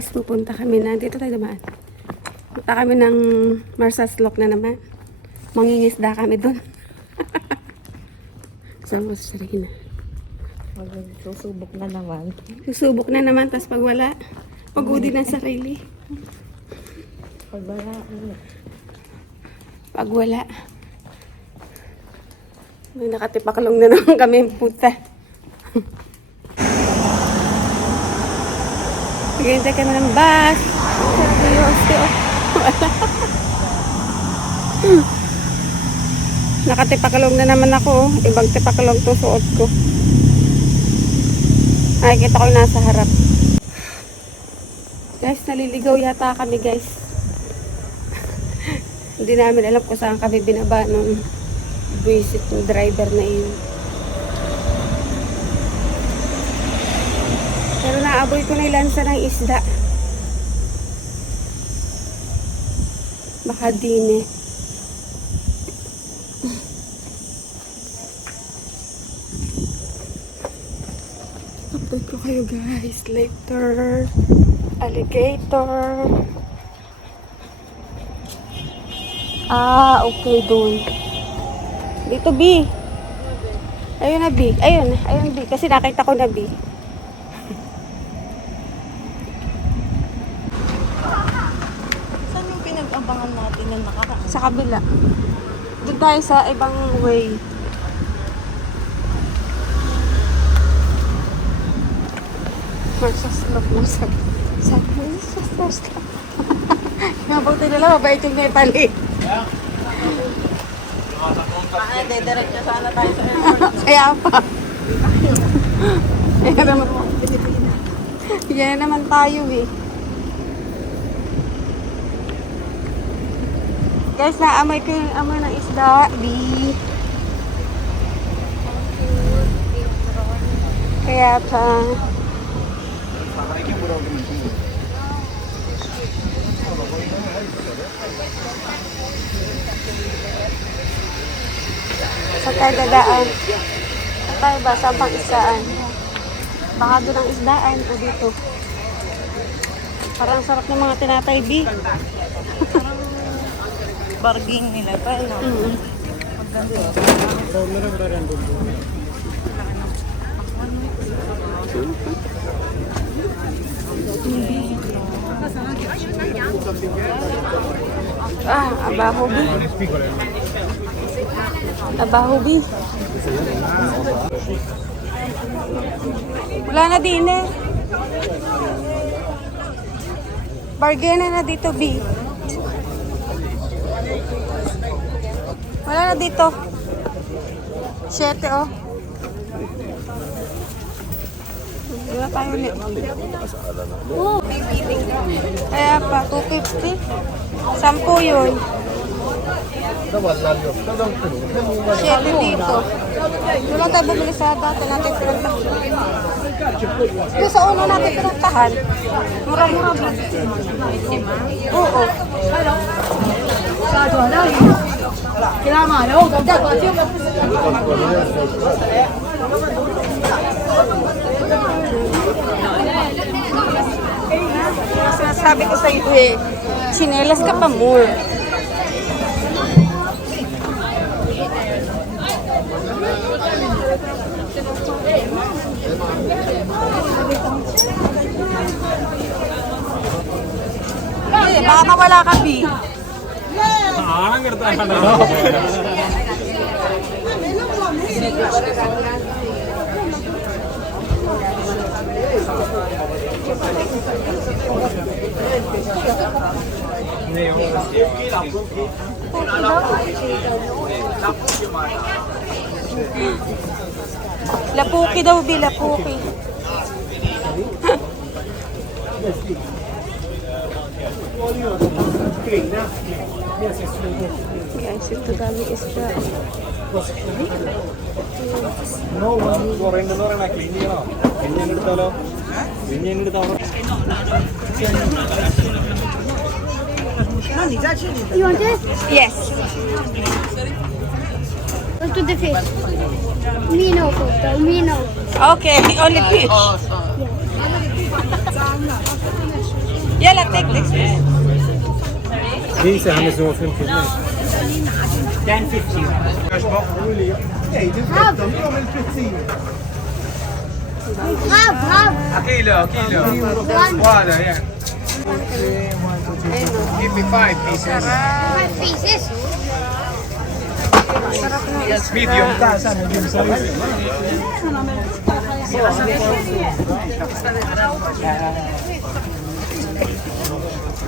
guys, pupunta kami na. Dito tayo naman. Punta kami ng Marsaslok na naman. Mangingisda kami doon. Sama sa sarili na. Susubok na naman. Susubok na naman, tas pag wala, pag-udi ng sarili. Pag wala, Pag wala. May nakatipaklong na naman kami, puta. Naghihintay kami ng bus. Seryoso. Wala. Nakatipaklong na naman ako. Ibang tipaklong to suot ko. Ay, kita ko yung nasa harap. Guys, naliligaw yata kami, guys. Hindi namin alam kung saan kami binaba nung visit ng driver na yun. Pero naaboy ko na ilansa ng isda. Baka din eh. Update ko kayo guys later. Alligator. Ah, okay doon. Dito B. Ayun na B. Ayun B. Kasi nakita ko na B. saan yung pinag-abangan natin na nakaraan? Sa kabila. Doon tayo sa ibang way. Marsaslok mo sa Marsaslok. Mabuti na lang, mabait yung Nepali. Diretso sana tayo sa airport. Kaya pa. Yan naman tayo eh. Guys, naamoy ko yung amoy ng isda. B. Kaya pa. Sa tayo dadaan. Sa tayo ba? Sa pang isdaan. Baka doon ang isdaan o dito. Parang sarap ng mga tinatay B. Barging nila pa, no? Ah, abaho B. Abaho B. Wala na din eh. Bargain na dito B. Wala na dito. 7 oh. Wala tayo ulit. Kaya pa, 250. 10 yun. 7 dito. Wala tayo bumili sa dati natin pinuntahan. Yung sa una natin pinuntahan. Mura-mura ba? Oo. Sabi ko sa iyo eh, chinelas ka pa more. Baka mawala ka, B. Lapuki daw, B. Lapuki. Guys, ito dami isda. You want this? Yes. Let's do the fish. Mino, Mino. Okay, only fish. يلا take this. Deze hebben ze over een keer. 10.50. Half. Kilo. Water, yeah. Give me 5 pieces. 5 pieces. Medium.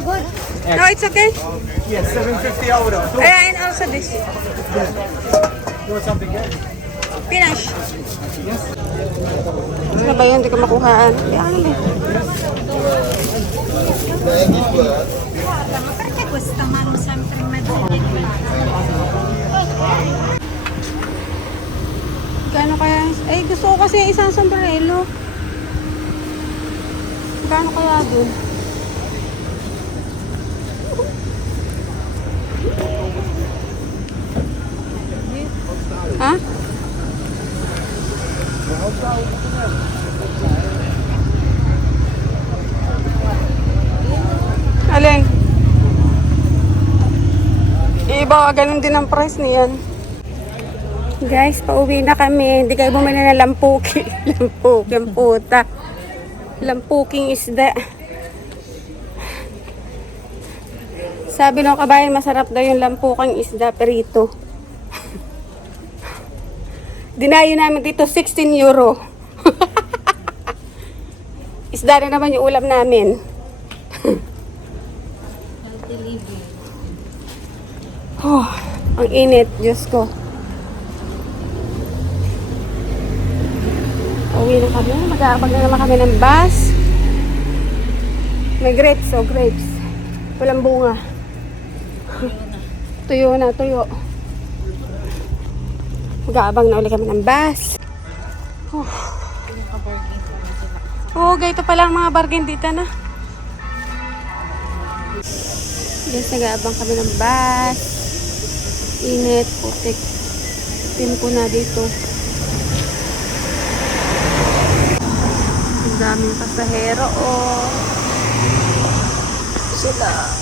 Good. No, it's okay. Yes, 750 euro. And also this. You want something good? Finish. Ano ba yun? Hindi ko makuhaan. Kaya ano ba? Perché questa mano sempre in mezzo ai Kano kaya? Eh, gusto ko kasi isang sombrero. Kano kaya dun? Ha? Alin? Iba, ganun din ang price niyan. Guys, pauwi na kami. Hindi kayo bumili na lampuki. Lampuki, ang puta. Lampuking isda. Sabi ng kabayan, masarap daw yung lampuking isda, perito. Dinayo namin dito, 16 euro. Isda na naman yung ulam namin. Oh, ang init, Diyos ko. Uwi na kami. Mag-aabag na naman kami ng bus. May grapes, grapes. Walang bunga. Tuyo na, tuyo. Mag-aabang na ulit kami ng bus. Oo, ganito pala ang mga bargain dito na. Yes, nag-aabang kami ng bus. Init, putik. Timpo na dito. Ang daming pasahero, oh. Sila.